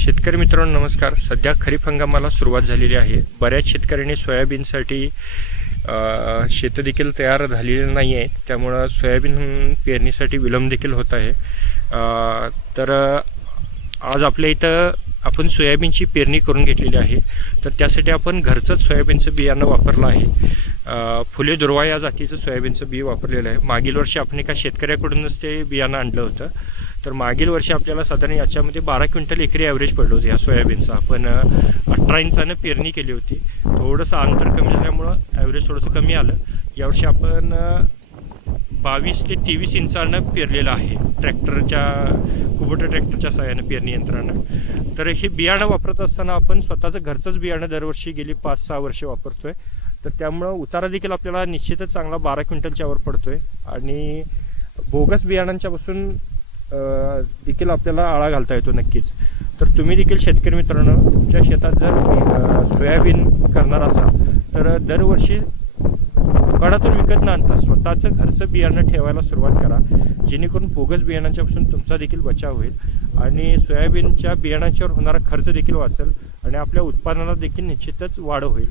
शेतकरी मित्रांनो नमस्कार. सध्या खरीप हंगामाला सुरुवात झालेली आहे. बऱ्याच शेतकऱ्यांनी सोयाबीनसाठी शेतं देखील तयार झालेली नाही आहे त्यामुळं सोयाबीन पेरणीसाठी विलंब देखील होत आहे. तर आज आपल्या इथं आपण सोयाबीनची पेरणी करून घेतलेली आहे. तर त्यासाठी आपण घरचंच सोयाबीनचं बियाणं वापरलं आहे. फुले दुर्वा या जातीचं सोयाबीनचं बी वापरलेलं आहे. मागील वर्षी आपण एका शेतकऱ्याकडूनच ते बियाणं आणलं होतं. तर मागील वर्षी आपल्याला साधारण याच्यामध्ये बारा क्विंटल एकरी ॲव्हरेज पडलं होतं या सोयाबीनचं. आपण अठरा इंचानं पेरणी केली होती. थोडंसं अंतर कमी झाल्यामुळं ॲव्हरेज थोडंसं कमी आलं. यावर्षी आपण बावीस ते तेवीस इंचानं पेरलेलं आहे. ट्रॅक्टरच्या कुबोटा ट्रॅक्टरच्या सहाय्यानं पेरणी यंत्रानं. तर हे बियाणं वापरत असताना आपण स्वतःचं घरचंच बियाणं दरवर्षी गेली पाच सहा वर्षे वापरतोय. तर त्यामुळं उतारा देखील आपल्याला निश्चितच चांगला बारा क्विंटलच्यावर पडतो पडतोय. आणि बोगस बियाणांच्यापासून देखील आपल्याला आळा घालता येतो नक्कीच. तर तुम्ही देखील शेतकरी मित्रांनो तुमच्या शेतात जर सोयाबीन करणार असाल तर दरवर्षी दुकानातून विकत न आणता स्वतःचं घरचं बियाणं ठेवायला सुरुवात करा. जेणेकरून बोगस बियाणांच्यापासून तुमचा देखील बचाव होईल आणि सोयाबीनच्या बियाणांच्यावर होणारा खर्च देखील वाचेल आणि आपल्या उत्पादनाला देखील निश्चितच वाढ होईल.